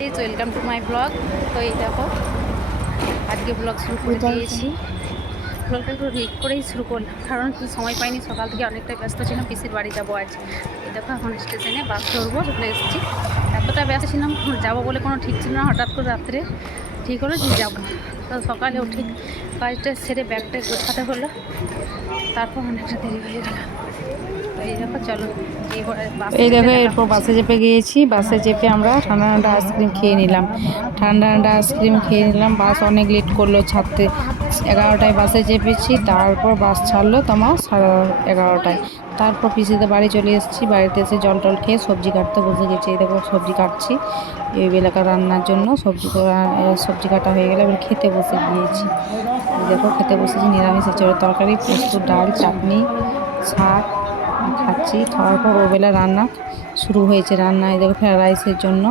Welcome to my blog. তো এই দেখো আজকে ব্লগ শুরু করে দিয়েছি। ব্লগটা একটু রেড করেই শুরু করলাম, কারণ সময় পাইনি, সকাল থেকে অনেকটা ব্যস্ত ছিলাম, পিসির বাড়ি যাবো আজ। এই দেখো এখন স্টেশনে বাস ধরবো, চলে এসেছি। এতটা ব্যস্ত ছিলাম, যাবো বলে কোনো ঠিক ছিল না, হঠাৎ করে রাত্রে ঠিক হলো যে যাবো। তো সকালে উঠে কাজটা সেরে ব্যাগটা গোছাতে হলো, তারপর অনেকটা দেরি হয়ে গেল। তো এই দেখো চলো এই দেখো এরপর বাসে চেপে গিয়েছি। বাসে চেপে আমরা ঠান্ডা ঠান্ডা আইসক্রিম খেয়ে নিলাম। বাস অনেক লেট করলো ছাড়তে। 11টায় বাসে চেপেছি, তারপর বাস ছাড়লো তোমার 11:30টায়। তারপর পিসিতে বাড়ি চলে এসেছি। বাড়িতে এসে জল টল খেয়ে সবজি কাটতে বসে গেছি। এই দেখো সবজি কাটছি এই বেলাকার রান্নার জন্য। সবজি কাটা হয়ে গেলে এবার খেতে বসে গিয়েছি। এই দেখো খেতে বসেছি, নিরামিষ এঁচড়ের তরকারি, পোস্ত, ডাল, চাটনি, শাক খাচ্ছি। খাওয়ার পর ওবেলা রান্না শুরু হয়েছে। রান্নায় দেখো ফ্রায়েড রাইসের জন্য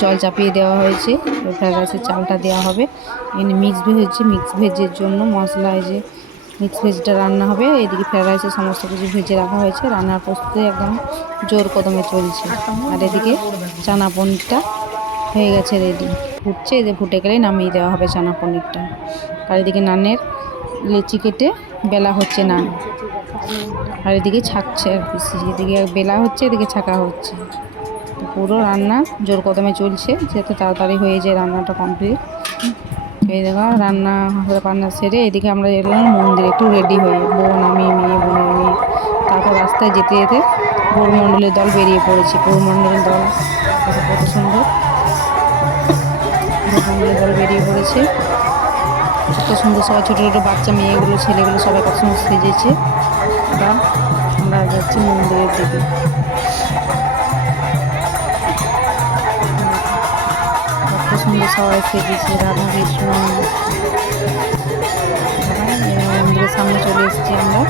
জল চাপিয়ে দেওয়া হয়েছে। ফ্রায়েড রাইসের চালটা দেওয়া হবে। এখানে মিক্স ভেজের জন্য মশলা, এই যে মিক্স ভেজটা রান্না হবে। এদিকে ফ্রায়েড রাইসের সমস্ত কিছু ভেজে রাখা হয়েছে। রান্নার প্রস্তুতি একদম জোর কদমে চলছে। আর এদিকে চানা পনিরটা হয়ে গেছে রেডি, ফুটছে। এদের ফুটে গেলেই নামিয়ে দেওয়া হবে চানা পনিরটা। আর এদিকে নানের লেচি কেটে বেলা হচ্ছে নান, আর এদিকে ছাকছে আর পিসি। এদিকে বেলা হচ্ছে, এদিকে ছাকা হচ্ছে। তো পুরো রান্না জোর কদমে চলছে, যাতে তাড়াতাড়ি হয়ে যায় রান্নাটা কমপ্লিট। এই দেখো রান্না সেরে এদিকে আমরা এলাম মন্দিরে একটু রেডি হয়ে, বোন, আমি, মেয়ে, বোনের মেয়ে। তারপর রাস্তায় যেতে যেতে গৌরমণ্ডলের দল বেরিয়ে পড়েছে। গৌরমণ্ডলের দল কত সুন্দর, গৌরমণ্ডলের দল বেরিয়ে পড়েছে। কত সুন্দর সবাই, ছোটো ছোটো বাচ্চা, মেয়েগুলো, ছেলেগুলো সবাই কত সুন্দর সেজেছে। বা আমরা যাচ্ছি মন্দিরের দিকে। কত সুন্দর সবাই সেজেছে, রাধা কৃষ্ণ। মন্দিরের সামনে চলে এসেছি আমরা।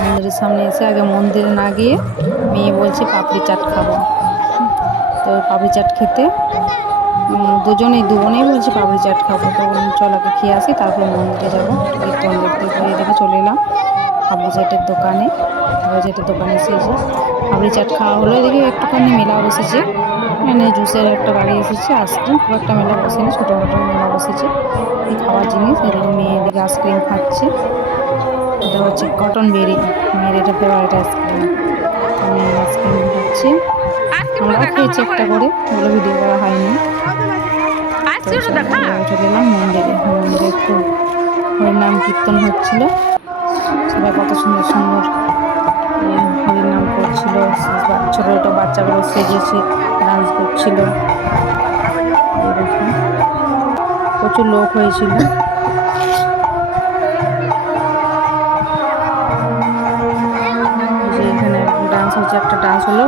মন্দিরের সামনে এসে আগে মন্দিরে না গিয়ে মেয়ে বলছে পাপড়ি চাট খাবো। তো পাপড়ি চাট খেতে দু বোনেই বলছে পাপড়ি চাট খাবো। তো চল আগে খেয়ে আসি, তারপর মন্দিরে যাবো কীর্তন দেখতে। এদিকে চলে এলাম পাপড়ি চাটের দোকানে। পাপড়ি চাটের দোকানে এসেছে, পাপড়ি চাট খাওয়া হলো। এদিকে একটুখানি মেলা বসেছে, মানে জুসের একটা গাড়ি এসেছে। আইসক্রিম খুব একটা মেলা বসেনি, ছোটোখাটো মেলা বসেছে এই খাওয়ার জিনিস। এদিকে মেয়ে এদিকে আইসক্রিম খাচ্ছে। এটা হচ্ছে কটন বেরি, মেয়ের এটা ফেভারিট আইসক্রিম। মেয়ে আইসক্রিম খাচ্ছে, আমরাও খেয়েছি একটা করে, ওগুলো ভিডিও করা হয়নি। তো চলে এলাম মন্দিরে। মন্দিরে একটু হরিনাম কীর্তন হচ্ছিল। সবাই কত সুন্দর সুন্দর হরিনাম করছিল। ছোটো ছোটো বাচ্চাগুলো সেজেছে, ডান্স করছিল। এরকম প্রচুর লোক হয়েছিল। যে এখানে ডান্স হচ্ছে, একটা ডান্স হলো,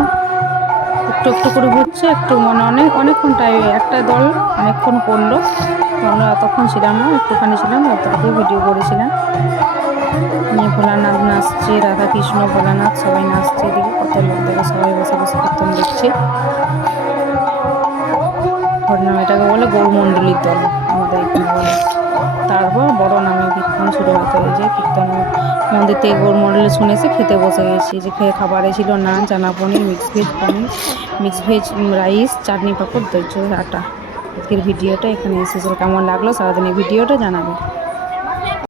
একটু একটু করে হচ্ছে, একটু মানে অনেকক্ষণ টাইম, একটা দল অনেকক্ষণ করলো। তো আমরা অতক্ষণ ছিলাম না, একটুখানি ছিলাম, অতটুকু ভিডিও করেছিলাম। নিয়ে ভোলানাথ নাচছে, রাধা কৃষ্ণ, ভোলানাথ সবাই নাচছে। এদিকে কত লোক দেখে, সবাই বসে বসে কীর্তন দেখছে। হরিনাম এটাকে বলে গৌরমণ্ডলীর দল আমাদের এখানে বলে। তারপর বড় নামে কীর্তন শুরু হতে হয়েছে। কীর্তন মন্দির থেকে গৌরমণ্ডলী শুনেছে, খেতে বসে গেছি। যে খাবারে ছিল নান, চানা পনির, মিক্স ভেজ রাইস, চাটনি, পাঁপড়, দই, আটা। আজকের ভিডিওটা এখানে এসেছিল। কেমন লাগলো সারাদিনের ভিডিওটা জানাবে।